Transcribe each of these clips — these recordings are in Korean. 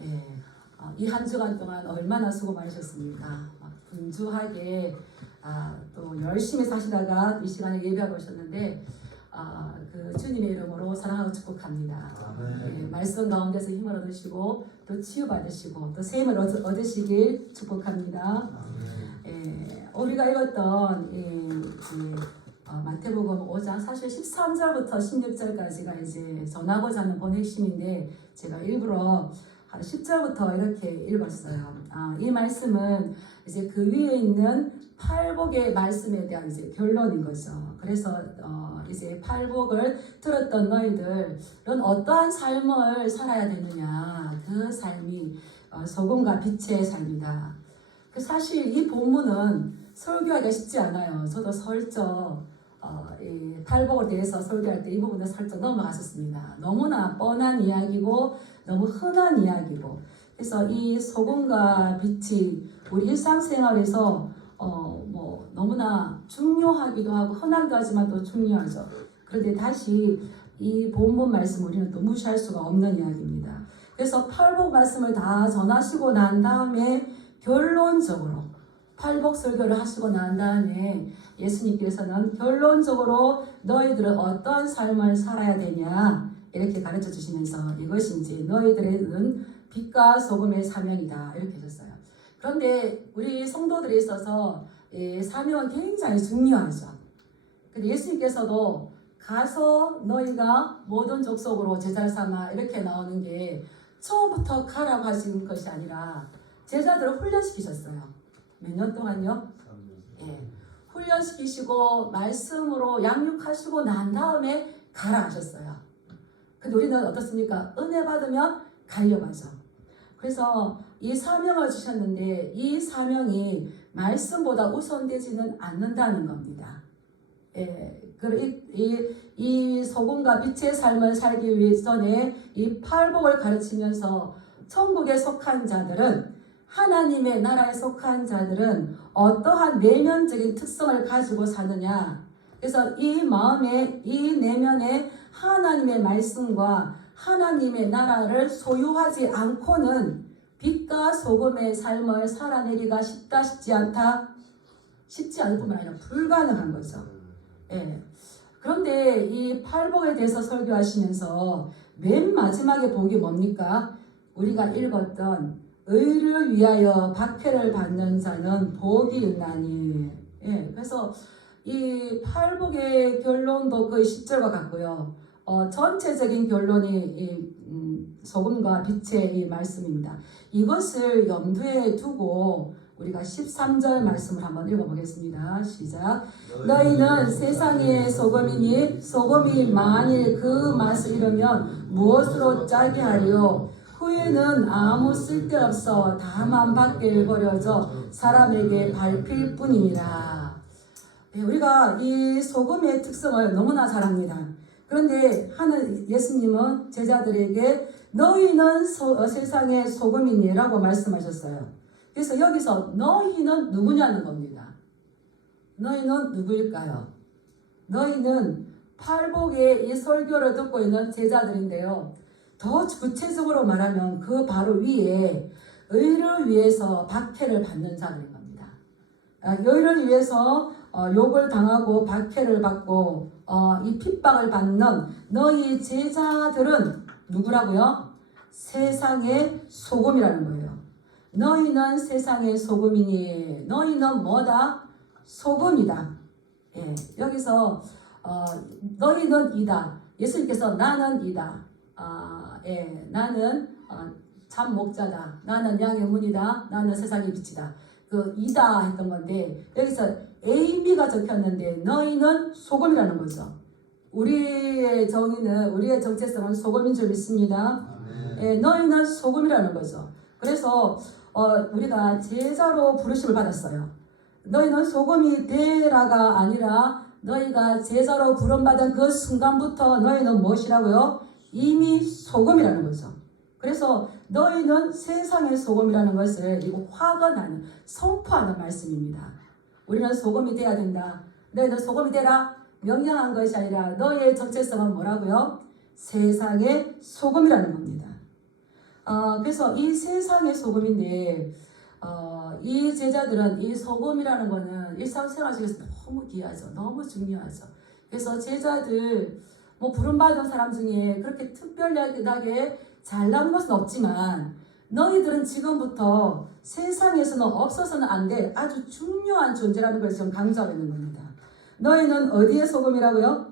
이 한 주간 동안 얼마나 수고 많으셨습니까? 분주하게 또 열심히 사시다가 이 시간에 예배하고 오셨는데 그 주님의 이름으로 사랑하고 축복합니다. 말씀 가운데서 힘을 얻으시고 또 치유받으시고 또 새 힘을 얻으시길 축복합니다. 우리가 읽었던 마태복음 5장 사실 13절부터 16절까지가 이제 전하고자 하는 본 핵심인데 제가 일부러 한 10절부터 이렇게 읽었어요. 이 말씀은 이제 그 위에 있는 팔복의 말씀에 대한 이제 결론인 거죠. 그래서 이제 팔복을 들었던 너희들은 어떠한 삶을 살아야 되느냐. 그 삶이 소금과 빛의 삶이다. 사실 이 본문은 설교하기가 쉽지 않아요. 저도 설적 이 팔복에 대해서 설교할 때 이 부분을 살짝 넘어갔었습니다. 너무나 뻔한 이야기고 너무 흔한 이야기고 그래서 이 소금과 빛이 우리 일상생활에서 너무나 중요하기도 하고 흔하기도 하지만 또 중요하죠. 그런데 다시 이 본문 말씀 우리는 또 무시할 수가 없는 이야기입니다. 그래서 팔복 말씀을 다 전하시고 난 다음에 결론적으로 팔복 설교를 하시고 난 다음에 예수님께서는 결론적으로 너희들은 어떤 삶을 살아야 되냐 이렇게 가르쳐 주시면서 이것이 이제 너희들은 빛과 소금의 사명이다 이렇게 하셨어요. 그런데 우리 성도들에 있어서 사명은 굉장히 중요하죠. 근데 예수님께서도 가서 너희가 모든 족속으로 제자를 삼아 이렇게 나오는 게 처음부터 가라고 하신 것이 아니라 제자들을 훈련시키셨어요. 몇 년 동안요? 훈련시키시고 말씀으로 양육하시고 난 다음에 가라 하셨어요. 근데 우리는 어떻습니까? 은혜 받으면 가려고 하죠. 그래서 이 사명을 주셨는데 이 사명이 말씀보다 우선되지는 않는다는 겁니다. 이 소금과 빛의 삶을 살기 위해 전에 이 팔복을 가르치면서 천국에 속한 자들은 하나님의 나라에 속한 자들은 어떠한 내면적인 특성을 가지고 사느냐. 그래서 이 마음에 이 내면에 하나님의 말씀과 하나님의 나라를 소유하지 않고는 빛과 소금의 삶을 살아내기가 쉽다 쉽지 않다? 쉽지 않을 뿐만 아니라 불가능한 거죠. 그런데 이 팔복에 대해서 설교하시면서 맨 마지막에 복이 뭡니까? 우리가 읽었던 의를 위하여 박해를 받는 자는 복이 있나니. 그래서 이 팔복의 결론도 거의 10절과 같고요. 전체적인 결론이 이 소금과 빛의 이 말씀입니다. 이것을 염두에 두고 우리가 13절 말씀을 한번 읽어보겠습니다. 시작. 너희는 세상의 소금이니 소금이 만일 그 맛을 잃으면 무엇으로 짜게 하리요? 후에는 아무 쓸데없어 다만 밖에 버려져 사람에게 밟힐 뿐이니라. 우리가 이 소금의 특성을 너무나 잘 압니다. 그런데 예수님은 제자들에게 너희는 세상의 소금이니라고 말씀하셨어요. 그래서 여기서 너희는 누구냐는 겁니다. 너희는 누구일까요? 너희는 팔복의 이 설교를 듣고 있는 제자들인데요. 더 구체적으로 말하면 그 바로 위에 의를 위해서 박해를 받는 자들인 겁니다. 의를 위해서 욕을 당하고 박해를 받고 이 핍박을 받는 너희 제자들은 누구라고요? 세상의 소금이라는 거예요. 너희는 세상의 소금이니 너희는 뭐다? 소금이다. 여기서 너희는 이다. 예수님께서 나는 이다. 나는 참 목자다. 나는 양의 문이다. 나는 세상의 빛이다. 그 이다 했던 건데 여기서 A, B가 적혔는데 너희는 소금이라는 거죠. 우리의 정의는 우리의 정체성은 소금인 줄 믿습니다. 너희는 소금이라는 거죠. 그래서 우리가 제자로 부르심을 받았어요. 너희는 소금이 되라가 아니라 너희가 제자로 부름받은 그 순간부터 너희는 무엇이라고요? 이미 소금이라는 거죠. 그래서 너희는 세상의 소금이라는 것을 이거 확언하는 선포하는 말씀입니다. 우리는 소금이 돼야 된다. 너희는 소금이 되라. 명령한 것이 아니라 너희의 정체성은 뭐라고요? 세상의 소금이라는 겁니다. 그래서 이 세상의 소금인데 이 제자들은 이 소금이라는 거는 일상생활 속에서 너무 귀하죠. 너무 중요하죠. 그래서 제자들 뭐 부름받은 사람 중에 그렇게 특별하게 잘난 것은 없지만 너희들은 지금부터 세상에서는 없어서는 안 될 아주 중요한 존재라는 걸 지금 강조하고 있는 겁니다. 너희는 어디의 소금이라고요?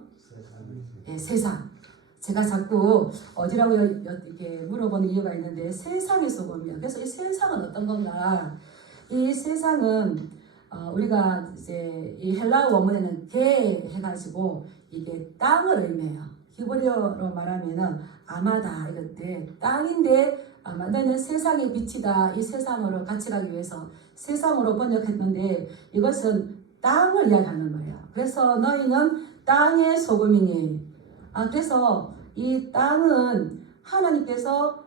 네, 세상. 제가 자꾸 어디라고 이렇게 물어보는 이유가 있는데 세상의 소금이에요. 그래서 이 세상은 어떤 건가? 이 세상은 우리가 이제 이 헬라어 원문에는 게 해가지고 이게 땅을 의미해요. 히브리어로 말하면은 아마다 이건데 땅인데 아마 너는 세상의 빛이다. 이 세상으로 같이 가기 위해서 세상으로 번역했는데 이것은 땅을 이야기하는 거예요. 그래서 너희는 땅의 소금이니. 그래서 이 땅은 하나님께서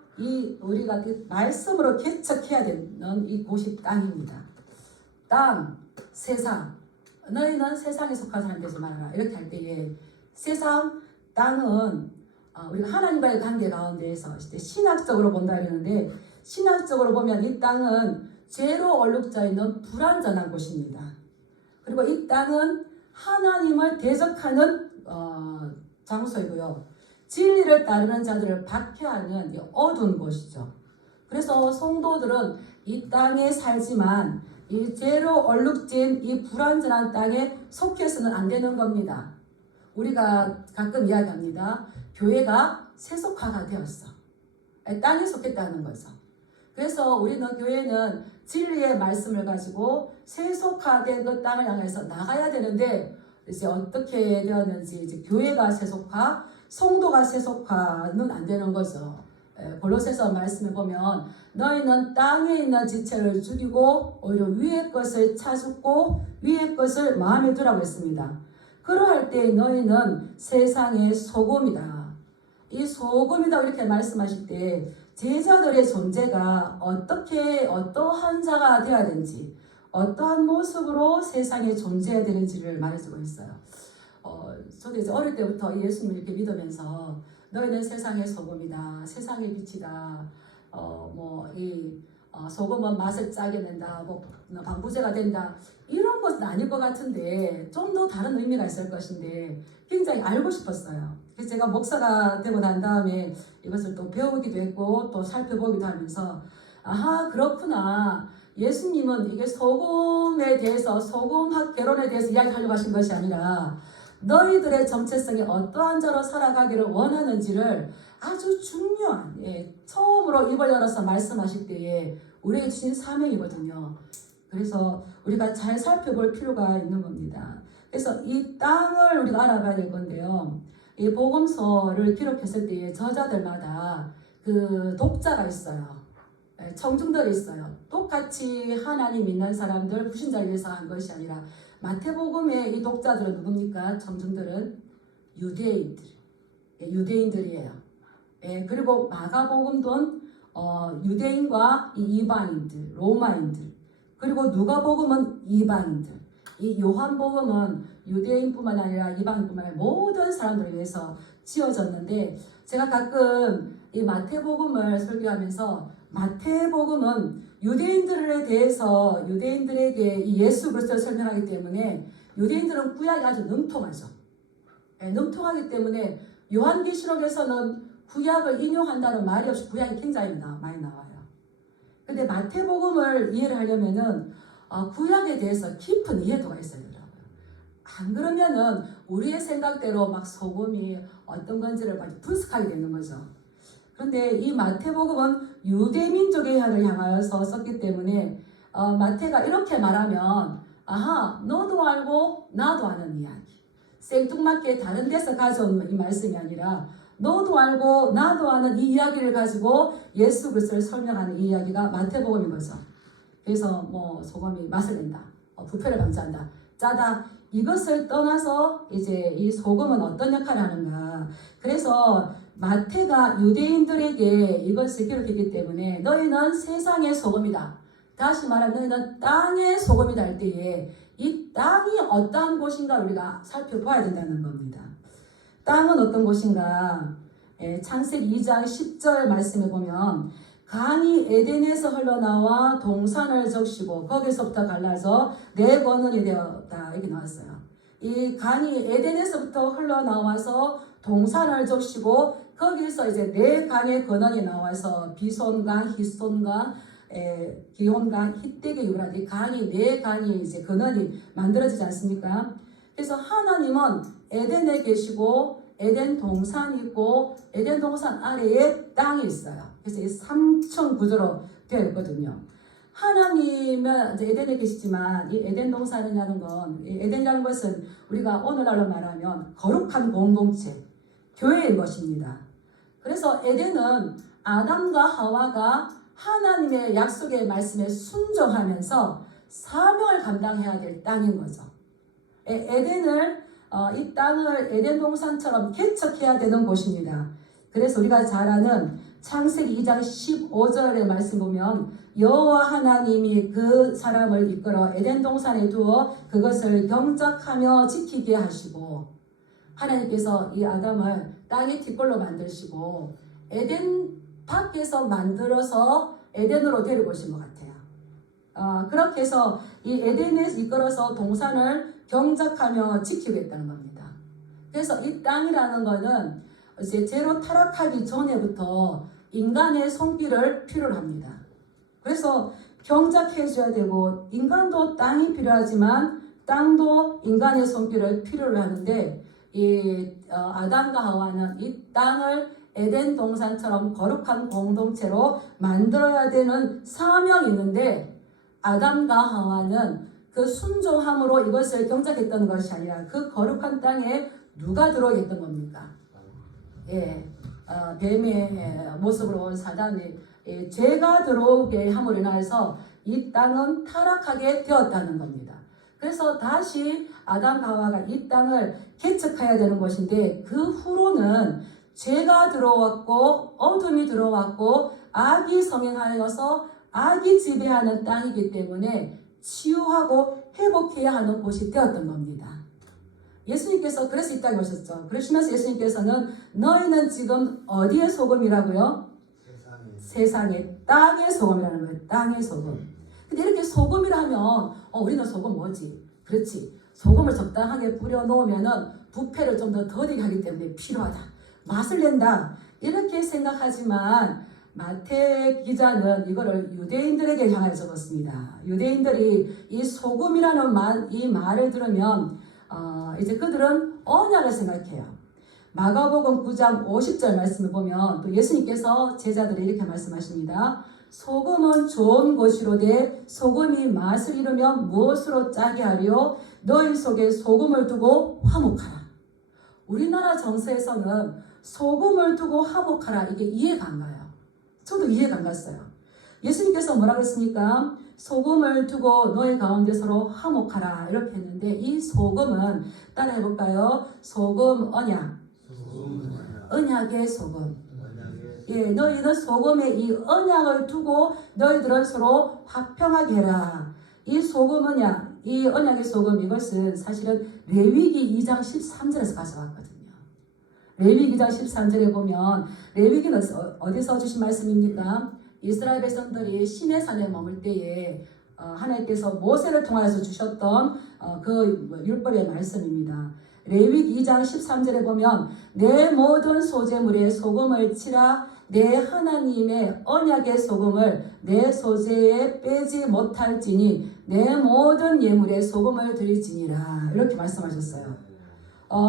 우리가 말씀으로 개척해야 되는 이 곳이 땅입니다. 땅, 세상. 너희는 세상에 속한 사람 되지 말아라. 이렇게 할 때에 세상, 땅은 우리가 하나님과의 관계 가운데에서 신학적으로 본다 이러는데 신학적으로 보면 이 땅은 죄로 얼룩져 있는 불완전한 곳입니다. 그리고 이 땅은 하나님을 대적하는 장소이고요. 진리를 따르는 자들을 박해하는 어두운 곳이죠. 그래서 성도들은 이 땅에 살지만 이 죄로 얼룩진 이 불완전한 땅에 속해서는 안 되는 겁니다. 우리가 가끔 이야기합니다. 교회가 세속화가 되었어. 땅에 속했다는 거죠. 그래서 우리는 교회는 진리의 말씀을 가지고 세속화된 그 땅을 향해서 나가야 되는데 이제 어떻게 되었는지 이제 교회가 세속화, 성도가 세속화는 안 되는 거죠. 골로새서 말씀을 보면 너희는 땅에 있는 지체를 죽이고 오히려 위의 것을 찾고 위의 것을 마음에 두라고 했습니다. 그러할 때 너희는 세상의 소금이다. 이 소금이다 이렇게 말씀하실 때 제자들의 존재가 어떠한 자가 되어야 되는지 어떠한 모습으로 세상에 존재해야 되는지를 말해주고 있어요. 저도 이제 어릴 때부터 예수님을 이렇게 믿으면서 너희는 세상의 소금이다, 세상의 빛이다. 소금은 맛을 짜게 낸다, 방부제가 된다. 이런 것은 아닐 것 같은데 좀 더 다른 의미가 있을 것인데 굉장히 알고 싶었어요. 그래서 제가 목사가 되고 난 다음에 이것을 또 배우기도 했고 또 살펴보기도 하면서 그렇구나. 예수님은 이게 소금에 대해서 소금학 개론에 대해서 이야기하려고 하신 것이 아니라 너희들의 정체성이 어떠한 자로 살아가기를 원하는지를 아주 중요한 처음으로 입을 열어서 말씀하실 때에 우리에게 주신 사명이거든요. 그래서 우리가 잘 살펴볼 필요가 있는 겁니다. 그래서 이 땅을 우리가 알아봐야 될 건데요. 이 복음서를 기록했을 때에 저자들마다 그 독자가 있어요. 청중들이 있어요. 똑같이 하나님 믿는 사람들, 불신자를 위해서 한 것이 아니라 마태복음의 이 독자들은 누굽니까? 청중들은 유대인들이에요. 그리고 마가복음도 유대인과 이방인들, 로마인들, 그리고 누가복음은 이방인들, 이 요한복음은 유대인뿐만 아니라 이방인뿐만 아니라 모든 사람들을 위해서 지어졌는데 제가 가끔 이 마태복음을 설교하면서 마태복음은 유대인들에 대해서 유대인들에게 이 예수 그리스도를 설명하기 때문에 유대인들은 구약이 아주 능통하죠. 능통하기 때문에 요한계시록에서는 구약을 인용한다는 말이 없이 구약이 굉장히 많이 나와요. 근데 마태복음을 이해를 하려면은 구약에 대해서 깊은 이해도가 있어야 되더라고요. 안 그러면은 우리의 생각대로 막 소금이 어떤 건지를 막 분석하게 되는 거죠. 그런데 이 마태복음은 유대민족의 혀를 향하여서 썼기 때문에 마태가 이렇게 말하면 너도 알고 나도 아는 이야기. 생뚱맞게 다른 데서 가져온 이 말씀이 아니라 너도 알고 나도 아는 이 이야기를 가지고 예수 그리스도를 설명하는 이 이야기가 마태복음인 거죠. 그래서 소금이 맛을 낸다, 부패를 방지한다, 짜다, 이것을 떠나서 이제 이 소금은 어떤 역할을 하는가. 그래서 마태가 유대인들에게 이것을 기록했기 때문에 너희는 세상의 소금이다. 다시 말하면 너희는 땅의 소금이다 할 때에 이 땅이 어떠한 곳인가 우리가 살펴봐야 된다는 겁니다. 땅은 어떤 곳인가? 창세기 2장 10절 말씀에 보면 강이 에덴에서 흘러나와 동산을 적시고 거기서부터 갈라져 네 권원이 되었다. 이렇게 나왔어요. 이 강이 에덴에서부터 흘러나와서 동산을 적시고 거기서 이제 네 강의 근원이 나와서 비손강, 히손강, 기혼강, 히데게 유브라데 강이 네 강이 이제 근원이 만들어지지 않습니까? 그래서 하나님은 에덴에 계시고 에덴 동산이 있고 에덴 동산 아래에 땅이 있어요. 그래서 이 3층 구조로 되어 있거든요. 하나님은 이제 에덴에 계시지만 이 에덴 동산이라는 건, 이 에덴이라는 것은 우리가 오늘날로 말하면 거룩한 공동체, 교회인 것입니다. 그래서 에덴은 아담과 하와가 하나님의 약속의 말씀에 순종하면서 사명을 감당해야 될 땅인 거죠. 에덴을 이 땅을 에덴 동산처럼 개척해야 되는 곳입니다. 그래서 우리가 잘 아는 창세기 2장 15절의 말씀 보면 여호와 하나님이 그 사람을 이끌어 에덴 동산에 두어 그것을 경작하며 지키게 하시고, 하나님께서 이 아담을 땅의 뒷골로 만드시고 에덴 밖에서 만들어서 에덴으로 데리고 오신 것 같아요. 그렇게 해서 이 에덴에 이끌어서 동산을 경작하며 지키겠다는 겁니다. 그래서 이 땅이라는 것은 이제 죄로 타락하기 전에부터 인간의 손길을 필요로 합니다. 그래서 경작해줘야 되고, 인간도 땅이 필요하지만 땅도 인간의 손길을 필요로 하는데, 이 아담과 하와는 이 땅을 에덴 동산처럼 거룩한 공동체로 만들어야 되는 사명이 있는데, 아담과 하와는 그 순종함으로 이것을 경작했던 것이 아니라 그 거룩한 땅에 누가 들어오겠던 겁니까? 뱀의 모습으로 온 사단이 죄가 들어오게 함으로 인해서 이 땅은 타락하게 되었다는 겁니다. 그래서 다시 아담 하와가 이 땅을 개척해야 되는 것인데, 그 후로는 죄가 들어왔고 어둠이 들어왔고 악이 성행하여서 악이 지배하는 땅이기 때문에 치유하고 회복해야 하는 곳이 되었던 겁니다. 예수님께서 그래서 이 땅에 오셨죠. 그러시면서 예수님께서는 너희는 지금 어디의 소금이라고요? 세상의 땅의 소금이라는 거예요. 땅의 소금. 근데 이렇게 소금이라 하면 우리는 소금 뭐지? 그렇지. 소금을 적당하게 뿌려 놓으면은 부패를 좀 더 더디게 하기 때문에 필요하다. 맛을 낸다. 이렇게 생각하지만 마태 기자는 이거를 유대인들에게 향하여 적었습니다. 유대인들이 이 소금이라는 이 말을 들으면 이제 그들은 언약을 생각해요. 마가복음 9장 50절 말씀을 보면 또 예수님께서 제자들이 이렇게 말씀하십니다. 소금은 좋은 것이로되 소금이 맛을 잃으면 무엇으로 짜게 하려? 너희 속에 소금을 두고 화목하라. 우리나라 정서에서는 소금을 두고 화목하라, 이게 이해가 안 가요. 저도 이해가 안 갔어요. 예수님께서 뭐라고 했습니까? 소금을 두고 너희 가운데 서로 화목하라, 이렇게 했는데, 이 소금은 따라해 볼까요? 소금 언약. 언약의 소금. 너희는 소금에 이 언약을 두고 너희들은 서로 화평하게 해라. 이 소금 언약, 이 언약의 소금, 이것은 사실은 레위기 2장 13절에서 가져왔거든요. 레위기 2장 13절에 보면, 레위기는 어디서 주신 말씀입니까? 이스라엘 백성들이 시내산에 머물 때에 하나님께서 모세를 통하여서 주셨던 그 율법의 말씀입니다. 레위기 2장 13절에 보면 내 모든 소재물에 소금을 치라. 내 하나님의 언약의 소금을 내 소재에 빼지 못할지니 내 모든 예물에 소금을 드릴지니라, 이렇게 말씀하셨어요.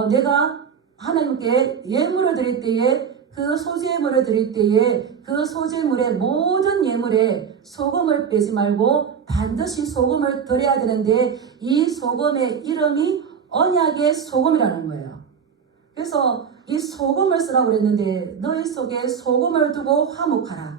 내가 하나님께 예물을 드릴 때에, 그 소재물을 드릴 때에 그 소재물의 모든 예물에 소금을 빼지 말고 반드시 소금을 드려야 되는데, 이 소금의 이름이 언약의 소금이라는 거예요. 그래서 이 소금을 쓰라고 그랬는데, 너희 속에 소금을 두고 화목하라.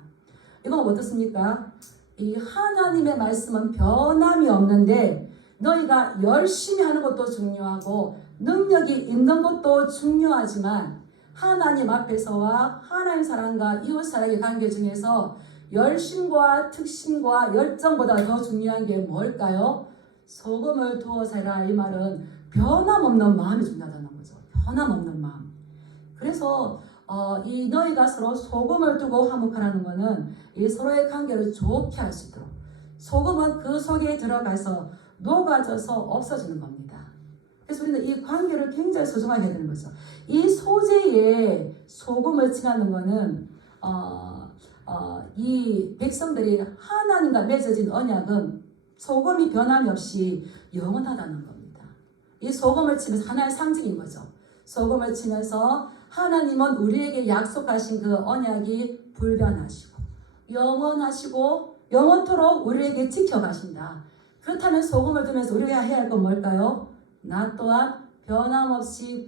이건 어떻습니까? 이 하나님의 말씀은 변함이 없는데, 너희가 열심히 하는 것도 중요하고 능력이 있는 것도 중요하지만, 하나님 앞에서와 하나님 사랑과 이웃 사랑의 관계 중에서 열심과 특심과 열정보다 더 중요한 게 뭘까요? 소금을 두어서 해라. 이 말은 변함없는 마음이 중요하다는 거죠. 변함없는 마음. 그래서 이 너희가 서로 소금을 두고 화목하라는 것은 이 서로의 관계를 좋게 할 수 있도록 소금은 그 속에 들어가서 녹아져서 없어지는 겁니다. 그래서 우리는 이 관계를 굉장히 소중하게 해야 되는 거죠. 이 소재에 소금을 칠하는 것은 이 백성들이 하나님과 맺어진 언약은 소금이 변함이 없이 영원하다는 겁니다. 이 소금을 치면서 하나의 상징인 거죠. 소금을 치면서 하나님은 우리에게 약속하신 그 언약이 불변하시고 영원하시고 영원토록 우리에게 지켜가신다. 그렇다면 소금을 두면서 우리가 해야 할 건 뭘까요? 나 또한 변함없이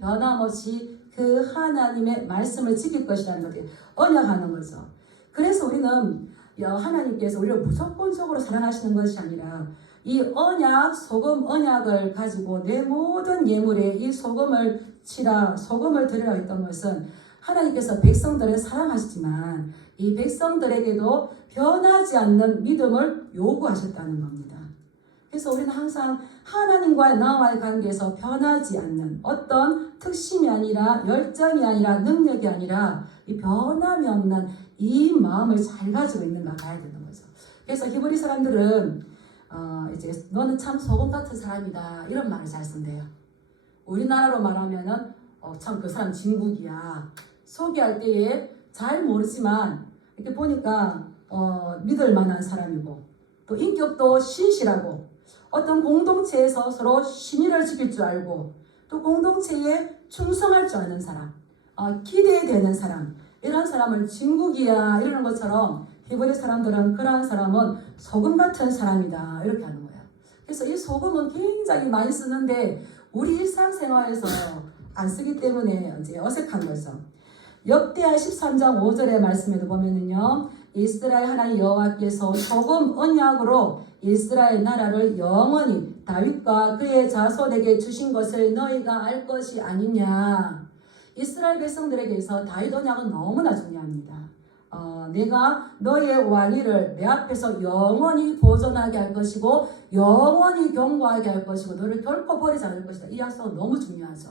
그 하나님의 말씀을 지킬 것이라는 것을 언약하는 거죠. 그래서 우리는 하나님께서 우리를 무조건적으로 사랑하시는 것이 아니라 이 언약, 소금 언약을 가지고 내 모든 예물에 이 소금을 드리라 했던 것은 하나님께서 백성들을 사랑하시지만 이 백성들에게도 변하지 않는 믿음을 요구하셨다는 겁니다. 그래서 우리는 항상 하나님과의 나와의 관계에서 변하지 않는 어떤 특심이 아니라 열정이 아니라 능력이 아니라 이 변함이 없는 이 마음을 잘 가지고 있는가 봐야 되는 거죠. 그래서 히브리 사람들은 이제 너는 참 소금 같은 사람이다 이런 말을 잘 쓴대요. 우리나라로 말하면은 참 그 사람 진국이야. 소개할 때에 잘 모르지만 이렇게 보니까 믿을 만한 사람이고 또 인격도 신실하고 어떤 공동체에서 서로 신의를 지킬 줄 알고 또 공동체에 충성할 줄 아는 사람, 기대되는 사람, 이런 사람을 진국이야 이러는 것처럼 히브리 사람들은 그러한 사람은 소금 같은 사람이다 이렇게 하는 거예요. 그래서 이 소금은 굉장히 많이 쓰는데 우리 일상생활에서 안 쓰기 때문에 이제 어색한 거죠. 역대하 13장 5절의 말씀에도 보면은요, 이스라엘 하나님 여호와께서 소금 언약으로 이스라엘 나라를 영원히 다윗과 그의 자손에게 주신 것을 너희가 알 것이 아니냐. 이스라엘 백성들에게서 다윗 언약은 너무나 중요합니다. 내가 너의 왕위를 내 앞에서 영원히 보존하게 할 것이고 영원히 경고하게 할 것이고 너를 결코 버리지 않을 것이다. 이 약속은 너무 중요하죠.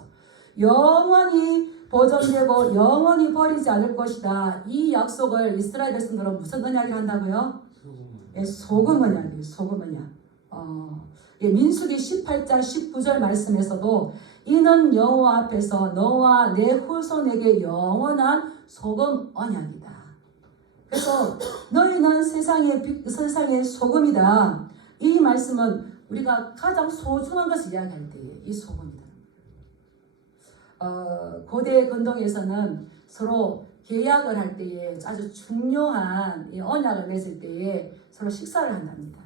영원히 보존되고 영원히 버리지 않을 것이다. 이 약속을 이스라엘 백성들은 무슨 언약을 한다고요? 소금 언약이에요. 소금 언약. 민수기 18장 19절 말씀에서도 이는 여호와 앞에서 너와 내 후손에게 영원한 소금 언약이다. 그래서 너희는 세상의 소금이다. 이 말씀은 우리가 가장 소중한 것을 이야기할 때에 이 소금이다. 고대 근동에서는 서로 계약을 할 때에 아주 중요한 이 언약을 맺을 때에 서로 식사를 한답니다.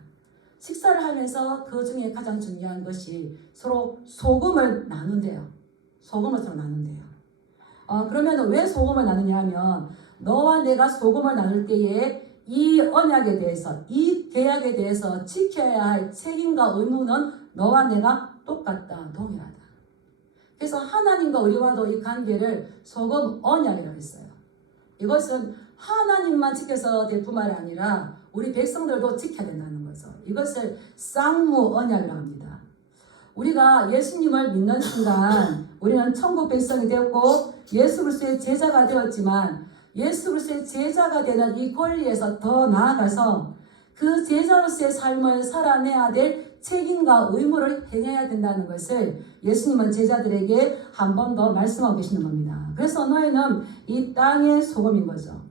식사를 하면서 그 중에 가장 중요한 것이 서로 소금을 나눈대요. 소금을 서로 나눈대요. 그러면 왜 소금을 나누냐 하면 너와 내가 소금을 나눌 때에 이 언약에 대해서 이 계약에 대해서 지켜야 할 책임과 의무는 너와 내가 똑같다, 동일하다. 그래서 하나님과 우리와도 이 관계를 소금 언약이라고 했어요. 이것은 하나님만 지켜서 될 뿐만 아니라 우리 백성들도 지켜야 된다는 거죠. 이것을 쌍무 언약이라고 합니다. 우리가 예수님을 믿는 순간 우리는 천국 백성이 되었고 예수 그리스도의 제자가 되었지만 예수 그리스도의 제자가 되는 이 권리에서 더 나아가서 그 제자로서의 삶을 살아내야 될 책임과 의무를 행해야 된다는 것을 예수님은 제자들에게 한 번 더 말씀하고 계시는 겁니다. 그래서 너희는 이 땅의 소금인 거죠.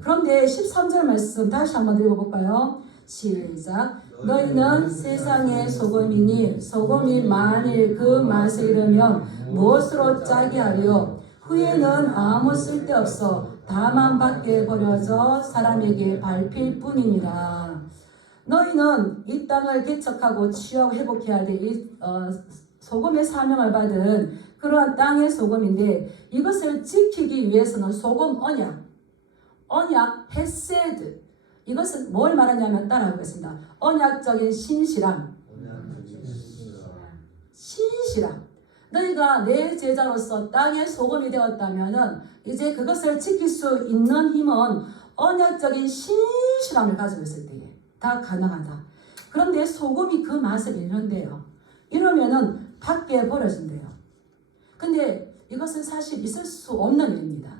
그런데 13절 말씀 다시 한번 읽어볼까요? 시작. 너희는 세상의 소금이니 소금이 만일 그 맛을 잃으면 무엇으로 짜게 하려? 후에는 아무 쓸데없어 다만 밖에 버려져 사람에게 밟힐 뿐이니라. 너희는 이 땅을 개척하고 취하고 회복해야 될 소금의 사명을 받은 그러한 땅의 소금인데 이것을 지키기 위해서는 소금 언약 헤세드 이것은 뭘 말하냐면 따라하겠습니다. 언약적인 신실함. 너희가 내 제자로서 땅의 소금이 되었다면은 이제 그것을 지킬 수 있는 힘은 언약적인 신실함을 가지고 있을 때에 다 가능하다. 그런데 소금이 그 맛을 잃는데요. 이러면은 밖에 버려진대요. 근데 이것은 사실 있을 수 없는 일입니다.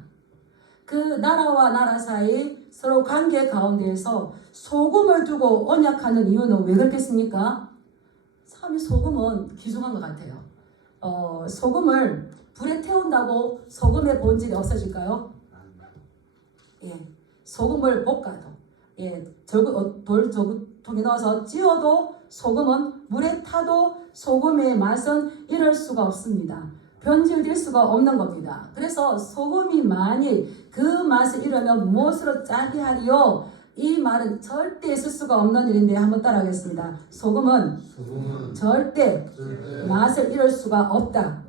그 나라와 나라 사이 서로 관계 가운데에서 소금을 두고 언약하는 이유는 왜 그렇겠습니까? 참 소금은 귀중한 것 같아요. 소금을 불에 태운다고 소금의 본질이 없어질까요? 예, 소금을 볶아도, 돌 저구통에 넣어서 찌워도 소금은 물에 타도 소금의 맛은 이럴 수가 없습니다. 변질될 수가 없는 겁니다. 그래서 소금이 만일 그 맛을 잃으면 무엇으로 짜게 하리요? 이 말은 절대 있을 수가 없는 일인데 한번 따라하겠습니다. 소금은 절대 맛을 잃을 수가 없다.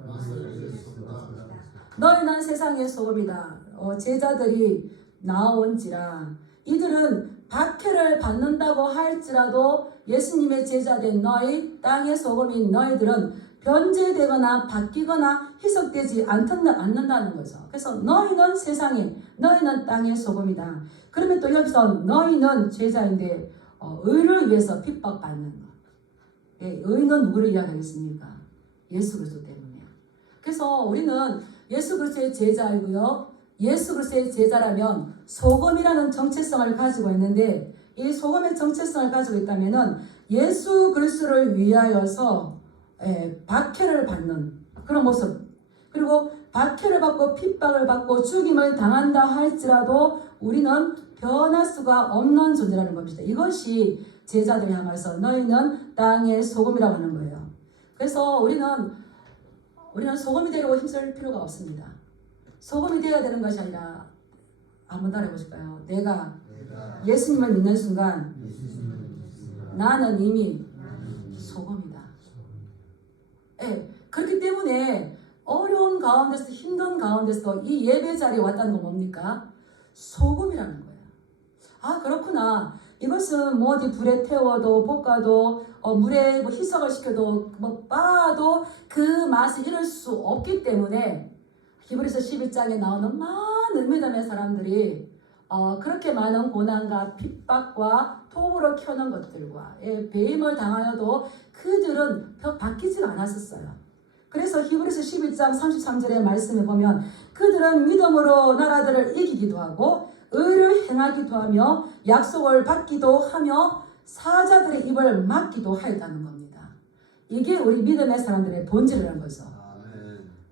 너희는 세상의 소금이다. 제자들이 나온지라 이들은 박해를 받는다고 할지라도 예수님의 제자된 너희 땅의 소금인 너희들은 변질되거나 바뀌거나 희석되지 않는다는 거죠. 그래서 너희는 세상에, 너희는 땅의 소금이다. 그러면 또 여기서 너희는 제자인데 의를 위해서 핍박받는 것. 의는 누구를 이야기하겠습니까? 예수 그리스도 때문에. 그래서 우리는 예수 그리스도의 제자이고요. 예수 그리스도의 제자라면 소금이라는 정체성을 가지고 있는데 이 소금의 정체성을 가지고 있다면은 예수 그리스도를 위하여서 박해를 받는 그런 모습, 그리고 박해를 받고 핍박을 받고 죽임을 당한다 할지라도 우리는 변할 수가 없는 존재라는 겁니다. 이것이 제자들이 향해서 너희는 땅의 소금이라고 하는 거예요. 그래서 우리는 소금이 되려고 힘쓸 필요가 없습니다. 소금이 되어야 되는 것이 아니라 한번 따라해 보실까요? 내가 예수님을 믿는 순간 나는 이미 소금이다. 그렇기 때문에 어려운 가운데서 힘든 가운데서 이 예배 자리에 왔다는 건 뭡니까? 소금이라는 거예요. 아 그렇구나. 이것은 뭐 어디 불에 태워도 볶아도 물에 뭐 희석을 시켜도 뭐 빻아도 그 맛을 잃을 수 없기 때문에 히브리서 11장에 나오는 많은 믿음의 사람들이 그렇게 많은 고난과 핍박과 톱으로 켜는 것들과 배임을 당하여도 그들은 바뀌지 않았었어요. 그래서 히브리서 11장 33절의 말씀을 보면 그들은 믿음으로 나라들을 이기기도 하고 의를 행하기도 하며 약속을 받기도 하며 사자들의 입을 막기도 하였다는 겁니다. 이게 우리 믿음의 사람들의 본질이라는 거죠.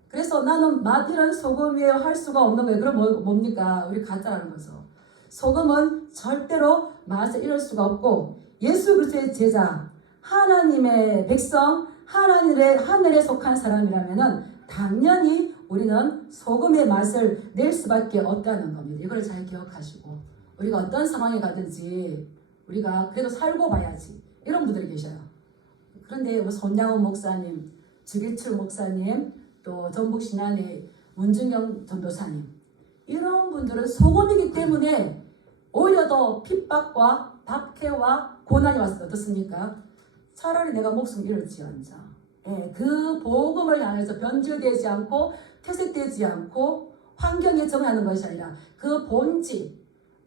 그래서 나는 맛이란 소금 위에 할 수가 없는 거예요. 그럼 뭡니까? 우리 가짜라는 거죠. 소금은 절대로 맛을 잃을 수가 없고 예수 그리스도의 제자, 하나님의 백성, 하늘에 속한 사람이라면은 당연히 우리는 소금의 맛을 낼 수밖에 없다는 겁니다. 이걸 잘 기억하시고 우리가 어떤 상황에 가든지 우리가 그래도 살고 봐야지 이런 분들이 계셔요. 그런데 뭐 손양원 목사님, 주기철 목사님, 또 전북 신안의 문준경 전도사님 이런 분들은 소금이기 때문에 오히려 더 핍박과 박해와 고난이 왔을 때 어떻습니까? 차라리 내가 목숨 잃을지언정 그 복음을 향해서 변질되지 않고 퇴색되지 않고 환경에 정하는 것이 아니라 그 본질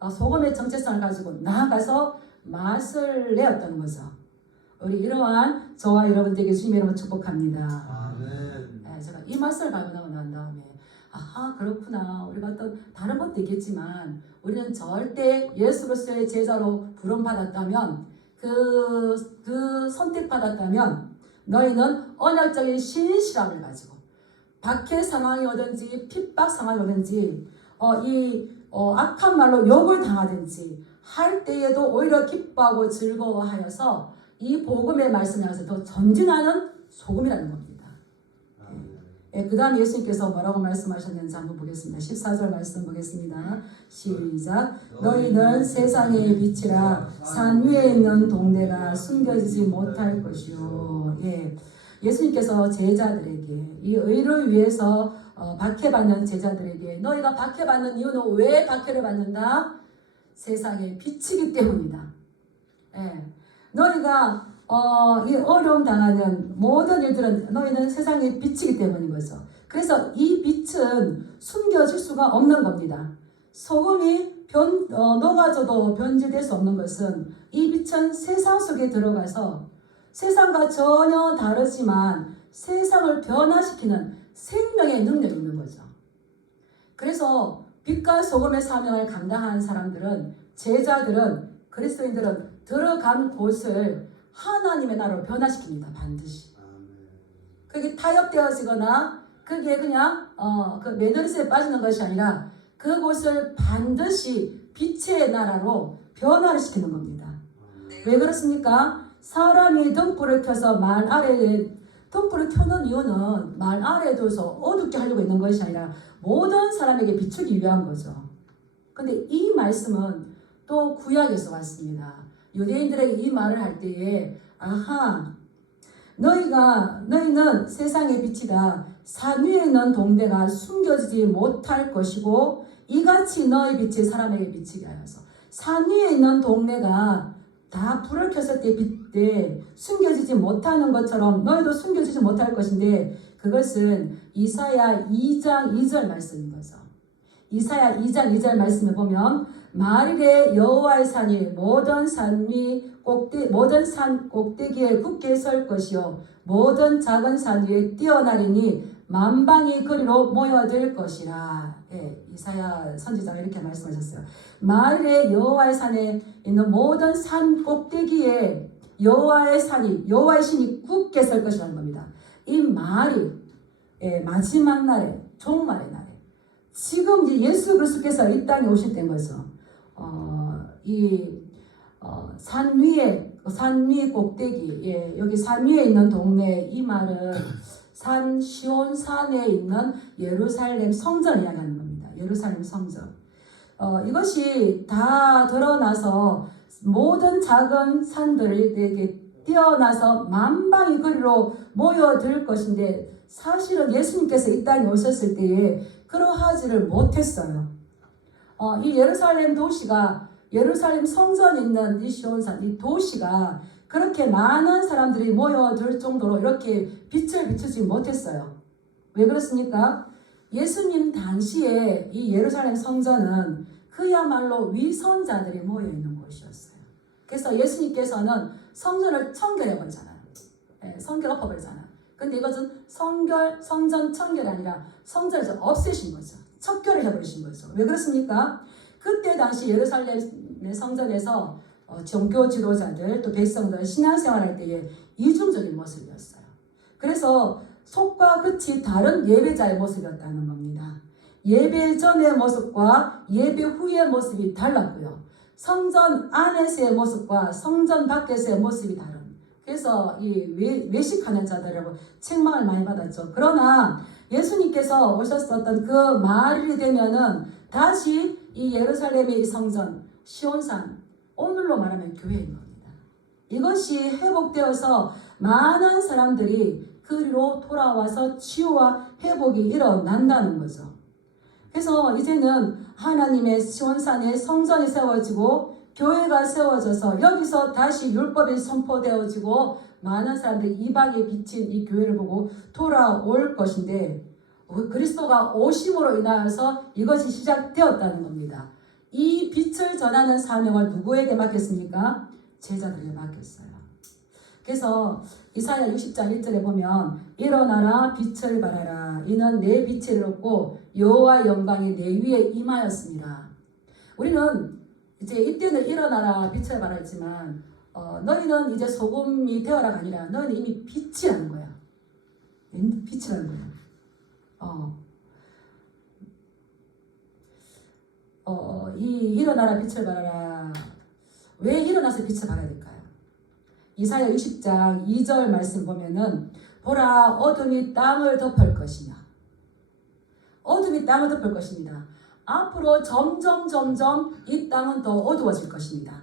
소금의 정체성을 가지고 나아가서 맛을 내었다는 거죠. 우리 이러한 저와 여러분들에게 주님의 이름으로 축복합니다. 아멘. 제가 이 말씀을 발견하고 난 다음에 아하 그렇구나. 우리가 어떤 다른 것도 있겠지만 우리는 절대 예수 그리스도의 제자로 부름받았다면 그 선택받았다면 너희는 언약적인 신실함을 가지고 박해 상황이 오든지 핍박 상황이 오든지 악한 말로 욕을 당하든지 할 때에도 오히려 기뻐하고 즐거워하여서 이 복음의 말씀에 와서 더 전진하는 소금이라는 겁니다. 그 다음 예수님께서 뭐라고 말씀하셨는지 한번 보겠습니다. 14절 말씀 보겠습니다. 시작. 너희는 세상의 빛이라 산 위에 있는 동네가 숨겨지지 못할 것이요. 예수님께서 제자들에게 이 의를 위해서 박해받는 제자들에게 너희가 박해받는 이유는 왜 박해를 받는다? 세상의 빛이기 때문이다. 너희가 이 어려움 당하는 모든 일들은 너희는 세상의 빛이기 때문인 거죠. 그래서 이 빛은 숨겨질 수가 없는 겁니다. 소금이 녹아져도 변질될 수 없는 것은 이 빛은 세상 속에 들어가서 세상과 전혀 다르지만 세상을 변화시키는 생명의 능력이 있는 거죠. 그래서 빛과 소금의 사명을 감당한 사람들은, 제자들은, 그리스도인들은 들어간 곳을 하나님의 나라로 변화시킵니다. 반드시. 그게 타협되어지거나 그게 그냥 그 매너리즘에 빠지는 것이 아니라 그곳을 반드시 빛의 나라로 변화를 시키는 겁니다. 왜 그렇습니까? 사람이 등불을 켜서 말 아래에, 등불을 켜는 이유는 말 아래에 둬서 어둡게 하려고 있는 것이 아니라 모든 사람에게 비추기 위한 거죠. 근데 이 말씀은 또 구약에서 왔습니다. 유대인들에게 이 말을 할 때에 아하, 너희는 세상의 빛이다. 산 위에 있는 동대가 숨겨지지 못할 것이고 이같이 너희 빛이 사람에게 비치게 하여서. 산 위에 있는 동네가 다 불을 켰을 때 숨겨지지 못하는 것처럼 너희도 숨겨지지 못할 것인데, 그것은 이사야 2장 2절 말씀인 거죠. 이사야 2장 2절 말씀을 보면 말일에 여호와의 산이 모든 산 꼭대기에 굳게 설 것이요 모든 작은 산 위에 뛰어나리니 만방이 그리로 모여들 것이라. 예, 이사야 선지자가 이렇게 말씀하셨어요. 말일에 여호와의 산에 있는 모든 산 꼭대기에 여호와의 신이 굳게 설 것이라는 겁니다. 이 말이 마지막 날에, 종말의 날에, 지금 이제 예수 그리스도께서 이 땅에 오실 때인 거죠. 산 위 꼭대기, 여기 산 위에 있는 동네, 이 말은 시온산에 있는 예루살렘 성전을 이야기하는 겁니다. 예루살렘 성전. 이것이 다 드러나서 모든 작은 산들에게 뛰어나서 만방이 그리로 모여들 것인데, 사실은 예수님께서 이 땅에 오셨을 때에 그러하지를 못했어요. 이 예루살렘 도시가, 예루살렘 성전이 있는 이 시온산, 이 도시가 그렇게 많은 사람들이 모여들 정도로 이렇게 빛을 비추지 못했어요. 왜 그렇습니까? 예수님 당시에 이 예루살렘 성전은 그야말로 위선자들이 모여있는 곳이었어요. 그래서 예수님께서는 성전을 청결해버리잖아요. 성결 엎어버리잖아요. 근데 이것은 성전 청결이 아니라 성전을 없애신 거죠. 척결을 해버리신 거죠. 왜 그렇습니까? 그때 당시 예루살렘 성전에서 종교 지도자들 또 백성들 신앙생활할 때의 이중적인 모습이었어요. 그래서 속과 끝이 다른 예배자의 모습이었다는 겁니다. 예배 전의 모습과 예배 후의 모습이 달랐고요. 성전 안에서의 모습과 성전 밖에서의 모습이 다른. 그래서 이 외식하는 자들이라고 책망을 많이 받았죠. 그러나 예수님께서 오셨었던 그 말일이 되면은 다시 이 예루살렘의 이 성전, 시온산, 오늘로 말하면 교회인 겁니다. 이것이 회복되어서 많은 사람들이 그리로 돌아와서 치유와 회복이 일어난다는 거죠. 그래서 이제는 하나님의 시온산에 성전이 세워지고 교회가 세워져서 여기서 다시 율법이 선포되어지고 많은 사람들이 이방에 비친 이 교회를 보고 돌아올 것인데, 그리스도가 오심으로 인하여서 이것이 시작되었다는 겁니다. 이 빛을 전하는 사명을 누구에게 맡겼습니까? 제자들에게 맡겼어요. 그래서 이사야 60장 1절에 보면 일어나라 빛을 발하라 이는 내 빛이 이르렀고 여호와 영광이 내 위에 임하였습니다. 우리는 이제 이때는 일어나라 빛을 발하지만 너희는 이제 소금이 되어라가 아니라 너희는 이미 빛이라는 거야. 빛이라는 거야. 이 일어나라 빛을 발하라. 왜 일어나서 빛을 발해야 될까요? 이사야 60장 2절 말씀 보면은 보라 어둠이 땅을 덮을 것이며, 어둠이 땅을 덮을 것입니다. 앞으로 점점 이 땅은 더 어두워질 것입니다.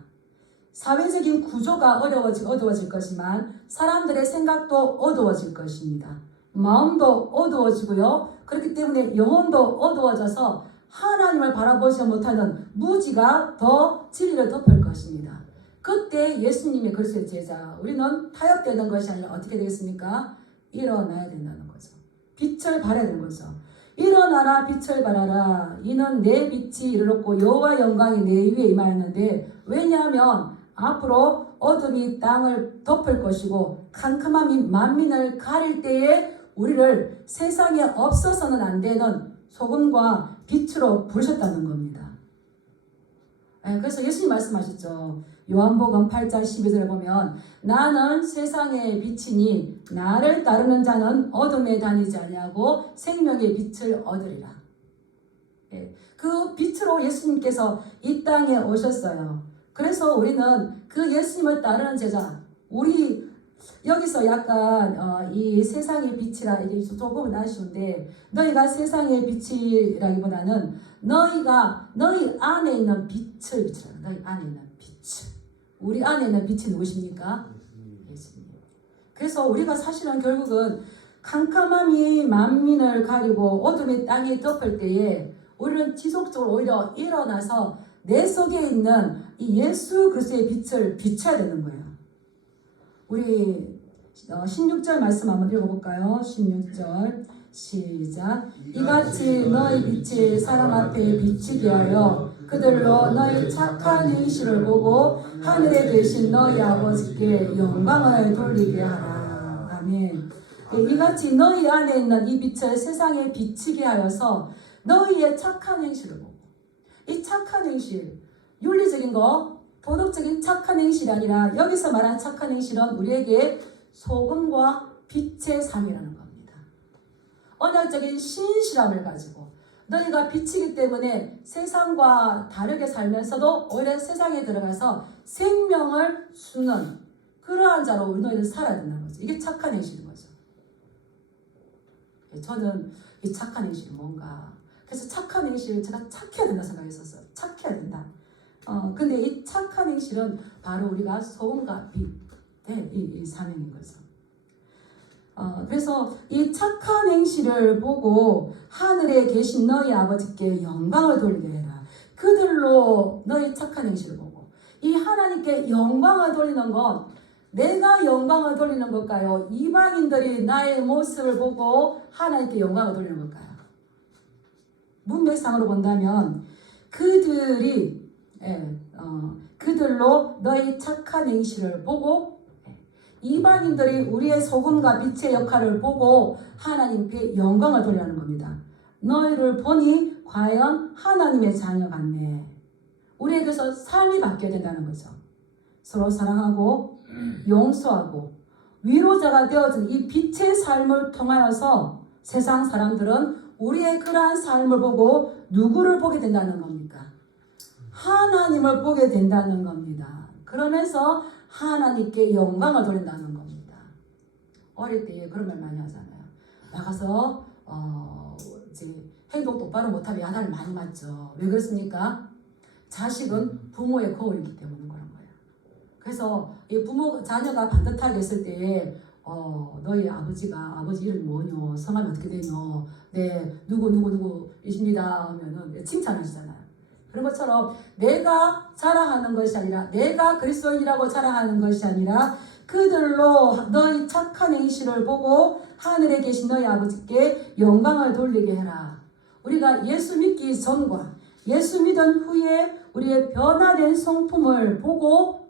사회적인 구조가 어두워질 것이지만 사람들의 생각도 어두워질 것입니다. 마음도 어두워지고요. 그렇기 때문에 영혼도 어두워져서 하나님을 바라보지 못하는 무지가 더 진리를 덮을 것입니다. 그때 예수님의 그리스도의 제자, 우리는 타협되는 것이 아니라 어떻게 되겠습니까? 일어나야 된다는 거죠. 빛을 발해야 되는 거죠. 일어나라 빛을 발하라 이는 내 빛이 이르렀고 여호와 영광이 내 위에 임하였는데, 왜냐하면 앞으로 어둠이 땅을 덮을 것이고 캄캄함이 만민을 가릴 때에 우리를 세상에 없어서는 안 되는 소금과 빛으로 부르셨다는 겁니다. 그래서 예수님 말씀하셨죠. 요한복음 8장 12절에 보면 나는 세상의 빛이니 나를 따르는 자는 어둠에 다니지 아니하고 생명의 빛을 얻으리라. 그 빛으로 예수님께서 이 땅에 오셨어요. 그래서 우리는 그 예수님을 따르는 제자, 우리 여기서 약간 이 세상의 빛이라 이게 조금은 아쉬운데, 너희가 세상의 빛이라기보다는 너희 안에 있는 빛을 비추라. 너희 안에 있는 빛. 우리 안에 있는 빛이 누구십니까? 예수님. 그래서 우리가 사실은 결국은 캄캄함이 만민을 가리고 어둠이 땅에 덮을 때에 우리는 지속적으로 오히려 일어나서 내 속에 있는 이 예수 그리스도의 빛을 비춰야 되는 거예요. 우리 16절 말씀 한번 읽어볼까요? 16절 시작. 이같이 너희 빛이 사람 앞에 비치게 하여 그들로 너희 착한 행실을 보고 하늘에 계신 너희 아버지께 영광을 돌리게 하라. 아멘. 이같이 너희 안에 있는 이 빛을 세상에 비치게 하여서 너희의 착한 행실을 보고, 이 착한 행실, 윤리적인 거, 도덕적인 착한 행실이 아니라 여기서 말하는 착한 행실은 우리에게 소금과 빛의 삶이라는 겁니다. 언약적인 신실함을 가지고 너희가 빛이기 때문에 세상과 다르게 살면서도 오히려 세상에 들어가서 생명을 주는 그러한 자로 너희는 살아야 된다는 거죠. 이게 착한 행실인 거죠. 저는 이 착한 행실이 뭔가, 그래서 착한 행실, 제가 착해야 된다 생각했었어요. 착해야 된다. 근데 이 착한 행실은 바로 우리가 소금과 빛의 이 사명인 거죠. 그래서 이 착한 행실을 보고 하늘에 계신 너희 아버지께 영광을 돌리게 해라. 그들로 너희 착한 행실을 보고, 이 하나님께 영광을 돌리는 건 내가 영광을 돌리는 걸까요? 이방인들이 나의 모습을 보고 하나님께 영광을 돌리는 걸까요? 문맥상으로 본다면 그들로 너희 착한 행실을 보고, 이방인들이 우리의 소금과 빛의 역할을 보고 하나님께 영광을 돌리는 겁니다. 너희를 보니 과연 하나님의 자녀 같네. 우리에게서 삶이 바뀌어야 된다는 거죠. 서로 사랑하고 용서하고 위로자가 되어진 이 빛의 삶을 통하여서 세상 사람들은 우리의 그러한 삶을 보고 누구를 보게 된다는 겁니까? 하나님을 보게 된다는 겁니다. 그러면서 하나님께 영광을 돌린다는 겁니다. 어릴 때 그런 말 많이 하잖아요. 나가서 이제 행동 똑바로 못하면 야단을 많이 맞죠. 왜 그렇습니까? 자식은 부모의 거울이기 때문에 그런 거예요. 그래서 이 자녀가 반듯하게 했을 때에 너희 아버지 이름이 뭐뇨? 성함이 어떻게 되뇨? 네, 누구이십니다 하면은 칭찬하시잖아요. 그런 것처럼 내가 자랑하는 것이 아니라, 내가 그리스도인이라고 자랑하는 것이 아니라 그들로 너희 착한 행실을 보고 하늘에 계신 너희 아버지께 영광을 돌리게 해라. 우리가 예수 믿기 전과 예수 믿은 후에 우리의 변화된 성품을 보고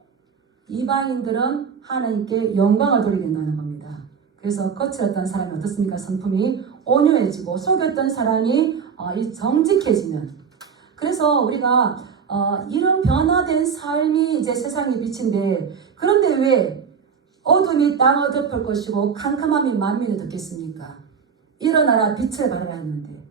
이방인들은 하나님께 영광을 돌리게 된다는 겁니다. 그래서 거칠었던 사람이 어떻습니까? 성품이 온유해지고, 속였던 사람이 정직해지는. 그래서 우리가 이런 변화된 삶이 이제 세상의 빛인데, 그런데 왜 어둠이 땅을 덮을 것이고 캄캄함이 만민을 덮겠습니까? 일어나라 빛을 발하라 했는데,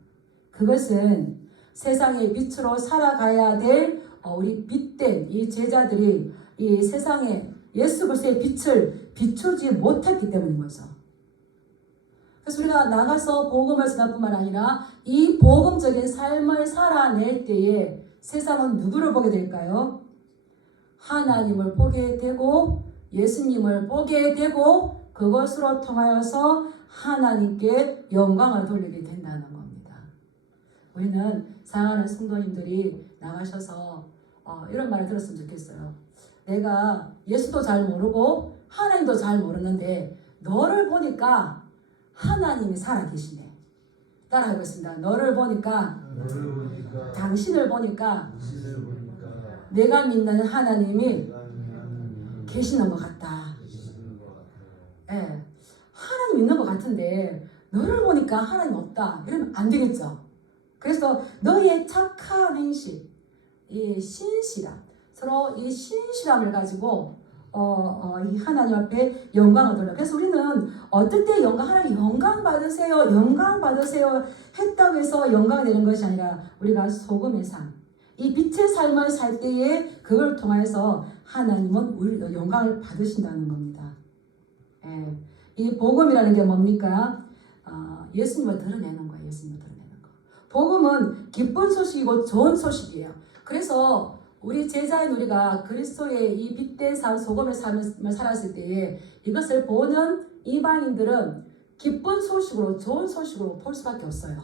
그것은 세상의 빛으로 살아가야 될 우리 빛된 이 제자들이 이 세상에 예수 그리스도의 빛을 비추지 못했기 때문인 거죠. 그래서 우리가 나가서 복음을 전할 뿐만 아니라 이 복음적인 삶을 살아낼 때에 세상은 누구를 보게 될까요? 하나님을 보게 되고 예수님을 보게 되고 그것으로 통하여서 하나님께 영광을 돌리게 된다는 겁니다. 우리는 사랑하는 성도님들이 나가셔서 이런 말을 들었으면 좋겠어요. 내가 예수도 잘 모르고 하나님도 잘 모르는데 너를 보니까 하나님이 살아계시네. 따라하겠습니다. 너를 보니까 당신을 보니까 내가 믿는 하나님이 계시는 것 같다. 예, 하나님 있는 것 같은데 너를 보니까 하나님 없다. 이러면 안 되겠죠. 그래서 너희의 착한 행실, 이 신실함, 서로 이 신실함을 가지고 이 하나님 앞에 영광을 돌려. 그래서 우리는 어떨 때 하나님 영광 받으세요, 영광 받으세요 했다고 해서 영광이 되는 것이 아니라 우리가 소금의 삶, 이 빛의 삶을 살 때에 그걸 통해서 하나님은 우리 영광을 받으신다는 겁니다. 예. 이 복음이라는 게 뭡니까? 예수님을 드러내는 거예요. 예수님을 드러내는 거. 복음은 기쁜 소식이고 좋은 소식이에요. 그래서 우리 제자인 우리가 그리스도의 이 빛된 삶, 소금의 삶을 살았을 때에 이것을 보는 이방인들은 기쁜 소식으로, 좋은 소식으로 볼 수밖에 없어요.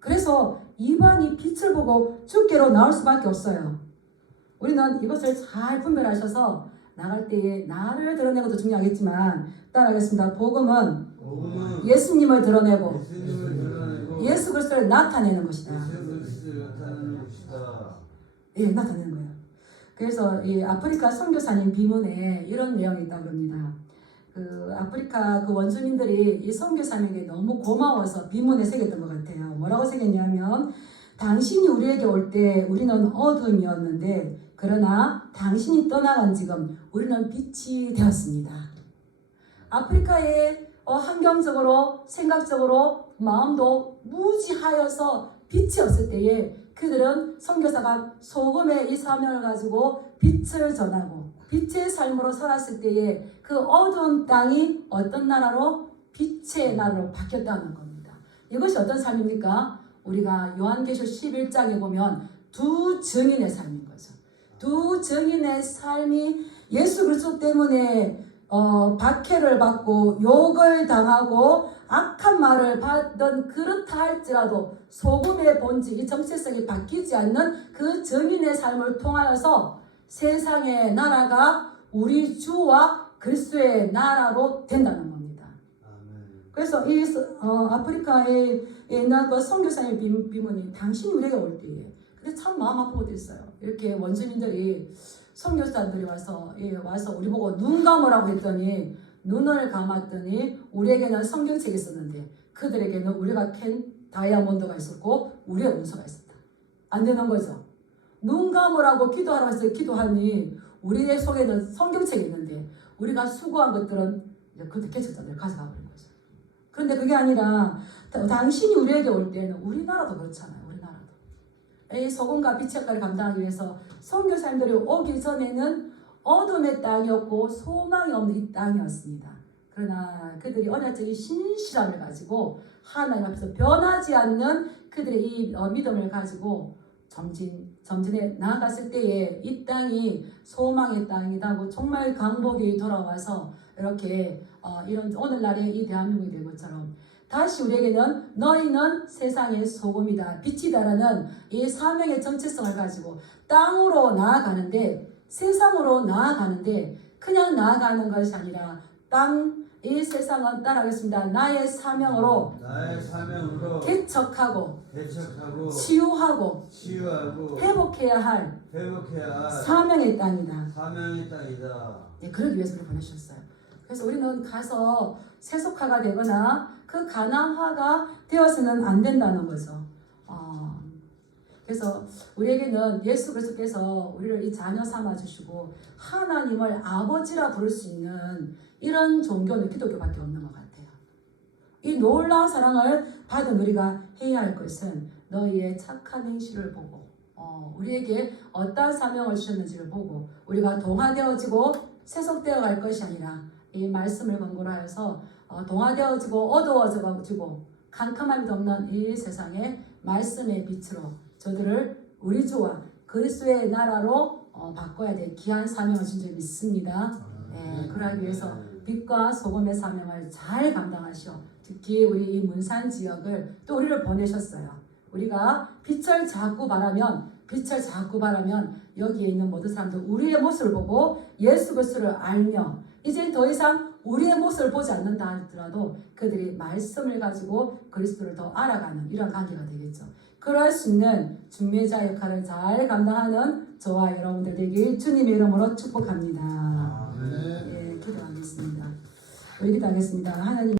그래서 이방이 빛을 보고 주께로 나올 수밖에 없어요. 우리는 이것을 잘 분별하셔서 나갈 때에 나를 드러내는 것도 중요하겠지만 따라하겠습니다. 복음은 예수님을 드러내고 예수 그리스도를 나타내는 것이다. 예, 나타내는 거예요. 그래서 이 아프리카 선교사님 비문에 이런 내용이 있다고 합니다. 그 아프리카 그 원주민들이 이 선교사님에게 너무 고마워서 비문에 새겼던 것 같아요. 뭐라고 새겼냐면 당신이 우리에게 올 때 우리는 어둠이었는데 그러나 당신이 떠나간 지금 우리는 빛이 되었습니다. 아프리카의 환경적으로 생각적으로 마음도 무지하여서 빛이 없을 때에 그들은 선교사가 소금의 이 사명을 가지고 빛을 전하고 빛의 삶으로 살았을 때에 그 어두운 땅이 어떤 나라로? 빛의 나라로 바뀌었다는 겁니다. 이것이 어떤 삶입니까? 우리가 요한계시록 11장에 보면 두 증인의 삶인 거죠. 두 증인의 삶이 예수 그리스도 때문에 박해를 받고 욕을 당하고 악한 말을 받던 그렇다 할지라도 소금의 본질, 이 정체성이 바뀌지 않는 그 증인의 삶을 통하여서 세상의 나라가 우리 주와 그리스도의 나라로 된다는 겁니다. 그래서 이 아프리카에 있는 그 선교사의 비문이 당신이 우리에게 올 때에 근데 참 마음 아픈 것도 있어요. 이렇게 원주민들이 선교사들이 와서 우리 보고 눈 감으라고 했더니 눈을 감았더니 우리에게는 성경책이 있었는데 그들에게는 우리가 캔 다이아몬드가 있었고 우리의 원수가 있었다. 안 되는 거죠. 눈 감으라고 기도하라고 해서 기도하니 우리의 속에는 성경책이 있는데 우리가 수고한 것들은 그때 개척자들 가져가 버린 거죠. 그런데 그게 아니라 당신이 우리에게 올 때는 우리나라도 그렇잖아요. 우리나라도. 이 소금과 빛의 역할을 감당하기 위해서 선교사님들이 오기 전에는 어둠의 땅이었고 소망이 없는 이 땅이었습니다. 그러나 그들이 언약적인 신실함을 가지고 하나님 앞에서 변하지 않는 그들의 이 믿음을 가지고 점진에 나아갔을 때에 이 땅이 소망의 땅이다고 정말 강복이 돌아와서 이렇게 이런 오늘날의 이 대한민국이 된 것처럼 다시 우리에게는 너희는 세상의 소금이다, 빛이다라는 이 사명의 정체성을 가지고 땅으로 나아가는데 세상으로 나아가는데 그냥 나아가는 것이 아니라 이 세상은 따라하겠습니다. 나의 사명으로 개척하고 치유하고 회복해야 할 사명의 땅이다. 네, 그러기 위해서 우리를 보내주셨어요. 그래서 우리는 가서 세속화가 되거나 그 가난화가 되어서는 안 된다는 거죠. 그래서 우리에게는 예수 그리스도께서 우리를 이 자녀 삼아 주시고 하나님을 아버지라 부를 수 있는 이런 종교는 기독교밖에 없는 것 같아요. 이 놀라운 사랑을 받은 우리가 해야 할 것은 너희의 착한 행실을 보고 우리에게 어떠한 사명을 주셨는지를 보고 우리가 동화되어지고 세속되어 갈 것이 아니라 이 말씀을 근거로 하여서 동화되어지고 어두워져가지고 캄캄함이 없는 이 세상에 말씀의 빛으로 저들을 우리 주와 그리스도의 나라로 바꿔야 될 귀한 사명을 준 줄 믿습니다. 그러기 위해서 빛과 소금의 사명을 잘 감당하시오. 특히 우리 이 문산 지역을 또 우리를 보내셨어요. 우리가 빛을 자꾸 바라면 여기에 있는 모든 사람들 우리의 모습을 보고 예수 그리스도를 알며 이제 더 이상 우리의 모습을 보지 않는다 하더라도 그들이 말씀을 가지고 그리스도를 더 알아가는 이런 관계가 되겠죠. 그럴 수 있는 중매자 역할을 잘 감당하는 저와 여러분들 되길 주님의 이름으로 축복합니다. 기도하겠습니다. 우리 기도하겠습니다. 하나님